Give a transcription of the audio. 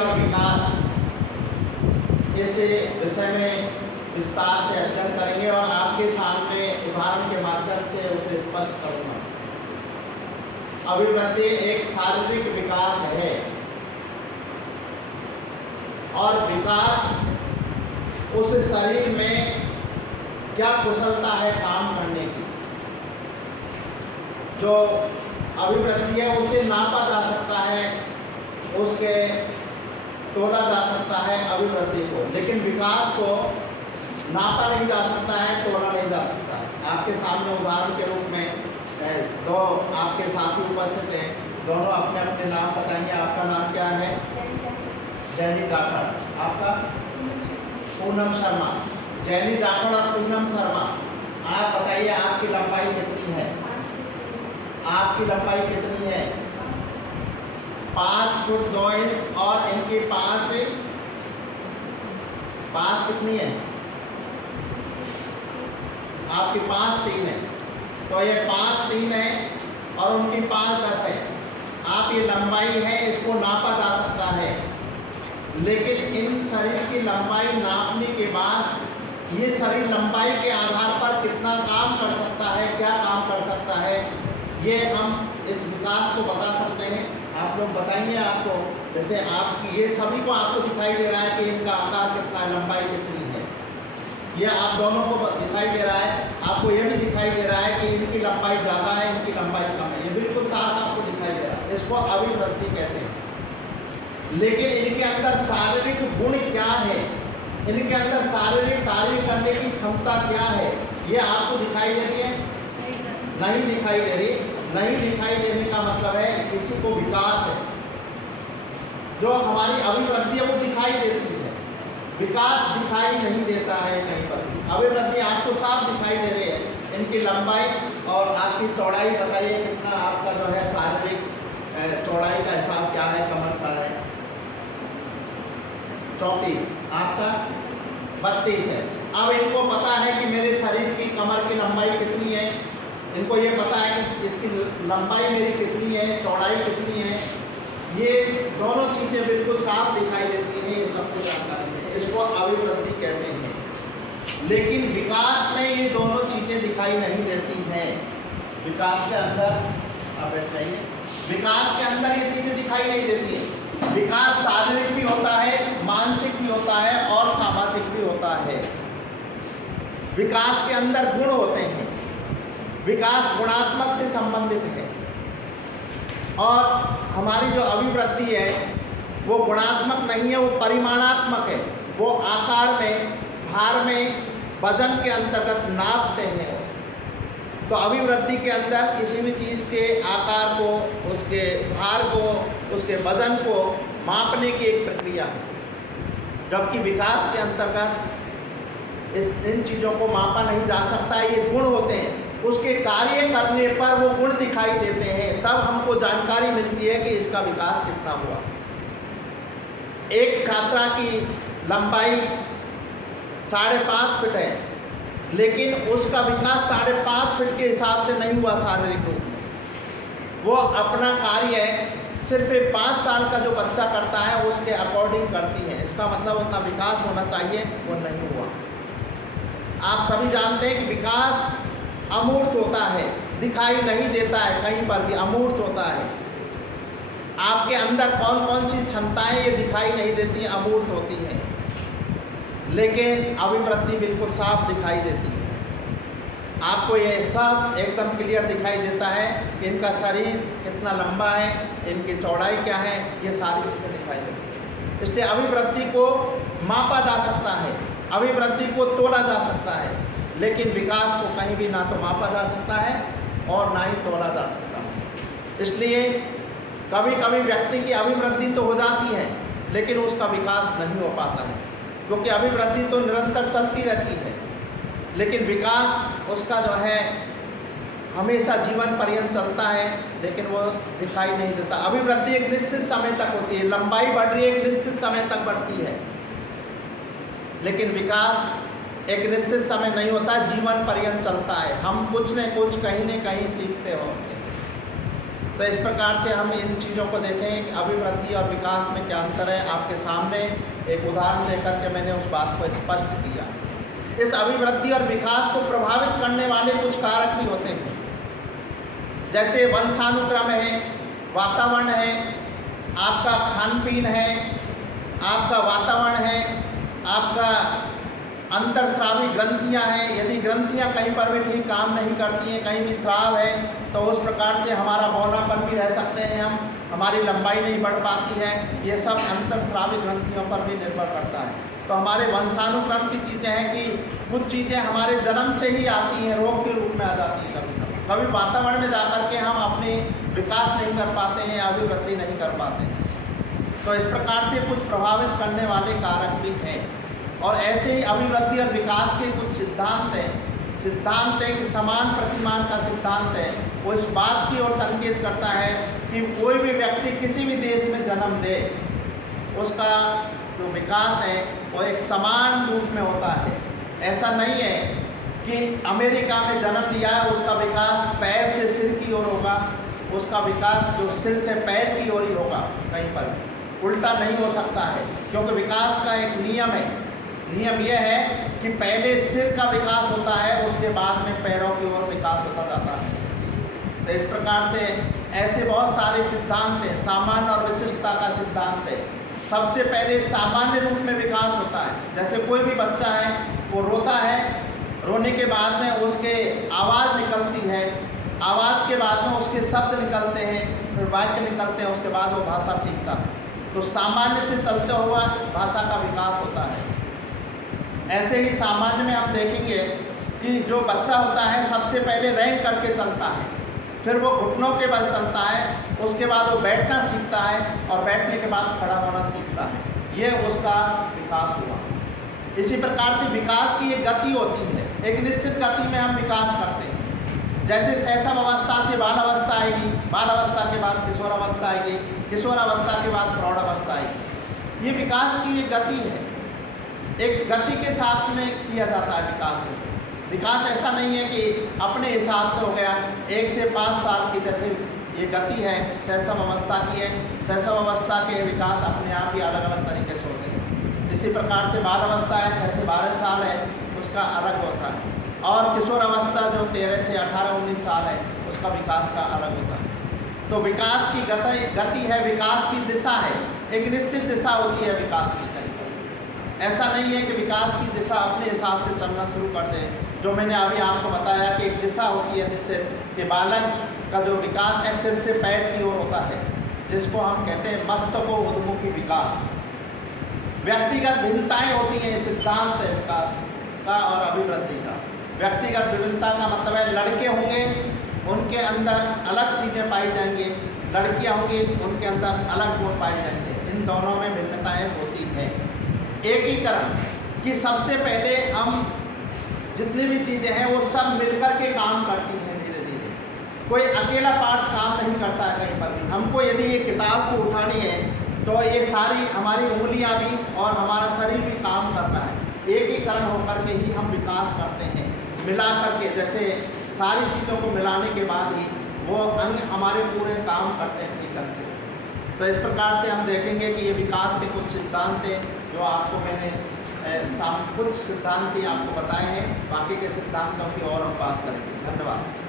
और विकास, इस विषय में विस्तार से अध्ययन करेंगे और आपके सामने उदाहरण के माध्यम से उसे स्पष्ट करूँगा। अभिवृद्धि एक शारीरिक विकास है और विकास उस शरीर में क्या कुशलता है काम करने की। जो अभिवृद्धि है उसे नापा जा सकता है, उसके तोला जा सकता है अभिवृद्धि को, लेकिन विकास को नापा नहीं जा सकता है, तोला नहीं जा सकता है। आपके सामने उदाहरण के रूप में दो आपके साथी उपस्थित हैं, दोनों अपने अपने नाम बताएंगे। आपका नाम क्या है? जैनी जाखड़। आपका? पूनम शर्मा। जैनी जाखड़ और पूनम शर्मा, आप बताइए आपकी लंबाई कितनी है? आपकी लंबाई कितनी है? 5 फुट 2 इंच और इनकी 5 कितनी है? आपकी 5 3 है, तो ये 5 3 है और उनकी 5 10 है। आप ये लंबाई है इसको नापा जा सकता है, लेकिन इन शरीर की लंबाई नापने के बाद ये शरीर लंबाई के आधार पर कितना काम कर सकता है, क्या काम कर सकता है, ये हम इस विकास को बता सकते हैं। आप लोग बताएंगे आपको, जैसे आपकी ये सभी को आपको दिखाई दे रहा है कि इनका आकार कितना है, लंबाई कितनी है, ये आप दोनों को दिखाई दे रहा है। आपको ये भी दिखाई दे रहा है कि इनकी लंबाई ज़्यादा है, इनकी लंबाई कम है, ये बिल्कुल साफ आपको दिखाई दे रहा है। इसको अभिवृद्धि कहते हैं। लेकिन इनके अंदर शारीरिक गुण क्या है, इनके अंदर शारीरिक कार्य करने की क्षमता क्या है, ये आपको दिखाई दे रही है? नहीं दिखाई दे रही। नहीं दिखाई देने का मतलब है किसी को विकास है। जो हमारी अभिवृद्धि है वो दिखाई देती है, विकास दिखाई नहीं देता है कहीं पर भी। अभिवृद्धि आपको साफ दिखाई दे रही है। इनकी लंबाई और आपकी चौड़ाई बताइए कितना आपका जो है शारीरिक चौड़ाई का हिसाब क्या है, कमर का है? 34, आपका 32 है। अब इनको पता है कि मेरे शरीर की कमर की लंबाई कितनी है, इनको ये पता है कि इसकी लंबाई मेरी कितनी है, चौड़ाई कितनी है। ये दोनों चीज़ें बिल्कुल साफ दिखाई देती हैं, ये सबको जानकारी है। इसको अभिवृद्धि कहते हैं। लेकिन विकास में ये दोनों चीज़ें दिखाई नहीं देती हैं। विकास के अंदर आप बैठाइए, विकास के अंदर ये चीज़ें दिखाई नहीं देती हैं। विकास शारीरिक भी होता है, मानसिक भी होता है और सामाजिक भी होता है। विकास के अंदर गुण होते हैं, विकास गुणात्मक से संबंधित है और हमारी जो अभिवृद्धि है वो गुणात्मक नहीं है, वो परिमाणात्मक है। वो आकार में, भार में, वजन के अंतर्गत नापते हैं। तो अभिवृद्धि के अंदर किसी भी चीज़ के आकार को, उसके भार को, उसके वजन को मापने की एक प्रक्रिया है, जबकि विकास के अंतर्गत इन चीज़ों को मापा नहीं जा सकता। ये गुण होते हैं, उसके कार्य करने पर वो गुण दिखाई देते हैं, तब हमको जानकारी मिलती है कि इसका विकास कितना हुआ। एक छात्रा की लंबाई 5.5 फीट है, लेकिन उसका विकास 5.5 फीट के हिसाब से नहीं हुआ शारीरिक रूप में। वो अपना कार्य सिर्फ 5 साल का जो बच्चा करता है उसके अकॉर्डिंग करती है। इसका मतलब उतना विकास होना चाहिए, वो नहीं हुआ। आप सभी जानते हैं कि विकास अमूर्त होता है, दिखाई नहीं देता है, कहीं पर भी अमूर्त होता है। आपके अंदर कौन कौन सी क्षमताएं ये दिखाई नहीं देती, अमूर्त होती हैं, लेकिन अभिवृद्धि बिल्कुल साफ दिखाई देती है। आपको ये सब एकदम क्लियर दिखाई देता है कि इनका शरीर कितना लंबा है, इनकी चौड़ाई क्या है, ये सारी चीज़ें दिखाई देती हैं। इसलिए अभिवृद्धि को मापा जा सकता है, अभिवृद्धि को तोला जा सकता है, लेकिन विकास को कहीं भी ना तो मापा जा सकता है और ना ही तोला जा सकता है। इसलिए कभी कभी व्यक्ति की अभिवृद्धि तो हो जाती है, लेकिन उसका विकास नहीं हो पाता है, क्योंकि अभिवृद्धि तो निरंतर चलती रहती है, लेकिन विकास उसका जो है हमेशा जीवन पर्यंत चलता है, लेकिन वो दिखाई नहीं देता। अभिवृद्धि एक निश्चित समय तक होती है, लंबाई बढ़ रही है, एक निश्चित समय तक बढ़ती है, लेकिन विकास एक निश्चित समय नहीं होता, जीवन पर्यंत चलता है। हम कुछ न कुछ कहीं न कहीं सीखते होंगे। तो इस प्रकार से हम इन चीज़ों को देखें कि अभिवृद्धि और विकास में क्या अंतर है। आपके सामने एक उदाहरण देकर के मैंने उस बात को स्पष्ट किया। इस अभिवृद्धि और विकास को प्रभावित करने वाले कुछ कारक भी होते हैं, जैसे वंशानुक्रम है, वातावरण है, आपका खान पीन है, आपका वातावरण है, आपका अंतरस्रावी ग्रंथियां हैं। यदि ग्रंथियां कहीं पर भी ठीक काम नहीं करती हैं, कहीं भी स्राव है, तो उस प्रकार से हमारा बौनापन भी रह सकते हैं हम, हमारी लंबाई नहीं बढ़ पाती है। ये सब अंतरस्रावी ग्रंथियों पर भी निर्भर करता है। तो हमारे वंशानुक्रम की चीज़ें हैं कि कुछ चीज़ें हमारे जन्म से ही आती हैं, रोग के रूप में आ जाती हैं। कभी वातावरण में जाकर के हम अपने विकास नहीं कर पाते हैं, अभिवृद्धि नहीं कर पाते हैं। तो इस प्रकार से कुछ प्रभावित करने वाले कारक भी हैं। और ऐसे ही अभिवृद्धि और विकास के कुछ सिद्धांत हैं कि समान प्रतिमान का सिद्धांत है। वो इस बात की ओर संकेत करता है कि कोई भी व्यक्ति किसी भी देश में जन्म ले, उसका जो विकास है वो एक समान रूप में होता है। ऐसा नहीं है कि अमेरिका में जन्म लिया है उसका विकास पैर से सिर की ओर होगा, उसका विकास जो सिर से पैर की ओर ही होगा, कहीं पर उल्टा नहीं हो सकता है। क्योंकि विकास का एक नियम है। नियम यह है कि पहले सिर का विकास होता है, उसके बाद में पैरों की ओर विकास होता जाता है। तो इस प्रकार से ऐसे बहुत सारे सिद्धांत हैं। सामान्य और विशिष्टता का सिद्धांत है। सबसे पहले सामान्य रूप में विकास होता है। जैसे कोई भी बच्चा है वो रोता है, रोने के बाद में उसके आवाज़ निकलती है, आवाज़ के बाद में उसके शब्द निकलते हैं, फिर वाक्य निकलते हैं, उसके बाद वो भाषा सीखता है। तो सामान्य से चलते हुआ भाषा का विकास होता है। ऐसे ही सामान्य में हम देखेंगे कि जो बच्चा होता है सबसे पहले रैंक करके चलता है, फिर वो घुटनों के बल चलता है, उसके बाद वो बैठना सीखता है और बैठने के बाद खड़ा होना सीखता है। ये उसका विकास हुआ। इसी प्रकार से विकास की एक गति होती है, एक निश्चित गति में हम विकास करते हैं। जैसे शैशव अवस्था से बाल अवस्था आएगी, बाल अवस्था के बाद किशोर अवस्था आएगी, किशोर अवस्था के बाद प्रौढ़ अवस्था आएगी। ये विकास की एक गति है, एक गति के साथ में किया जाता है विकास। विकास ऐसा नहीं है कि अपने हिसाब से हो गया। 1 से 5 साल की जैसे ये गति है शैशव अवस्था की है, शैशव अवस्था के विकास अपने आप ही अलग अलग तरीके से होते हैं। इसी प्रकार से बाल अवस्था है 6 से 12 साल है, उसका अलग होता है। और किशोर अवस्था जो 13 से 18-19 साल है, उसका विकास का अलग होता है। तो विकास की गति है, विकास की दिशा है, एक निश्चित दिशा होती है विकास की। ऐसा नहीं है कि विकास की दिशा अपने हिसाब से चलना शुरू कर दे। जो मैंने अभी आपको बताया कि एक दिशा होती है निश्चित, कि बालक का जो विकास है सिर से पैर की ओर होता है, जिसको हम कहते हैं मस्तकोन्मुखी विकास। व्यक्तिगत भिन्नताएं होती हैं, सिद्धांत है विकास का और अभिवृद्धि का। व्यक्तिगत विभिन्नता का मतलब है लड़के होंगे उनके अंदर अलग चीज़ें पाई जाएंगी, लड़कियां होंगी उनके अंदर अलग गुण पाए जाएंगे। इन दोनों में भिन्नताएं होती हैं। एकीकरण कि सबसे पहले हम जितनी भी चीज़ें हैं वो सब मिलकर के काम करती हैं धीरे धीरे। कोई अकेला पार्ट काम नहीं करता है कहीं पर भी। हमको यदि ये किताब को उठानी है तो ये सारी हमारी उंगलियां भी और हमारा शरीर भी काम करना है। एकीकरण होकर के ही हम विकास करते हैं, मिला करके। जैसे सारी चीज़ों को मिलाने के बाद ही वो अंग हमारे पूरे काम करते हैं ठीक से। तो इस प्रकार से हम देखेंगे कि ये विकास के कुछ सिद्धांत हैं जो आपको मैंने कुछ सिद्धांत ही आपको बताए हैं। बाकी के सिद्धांतों की और हम बात करेंगे। धन्यवाद।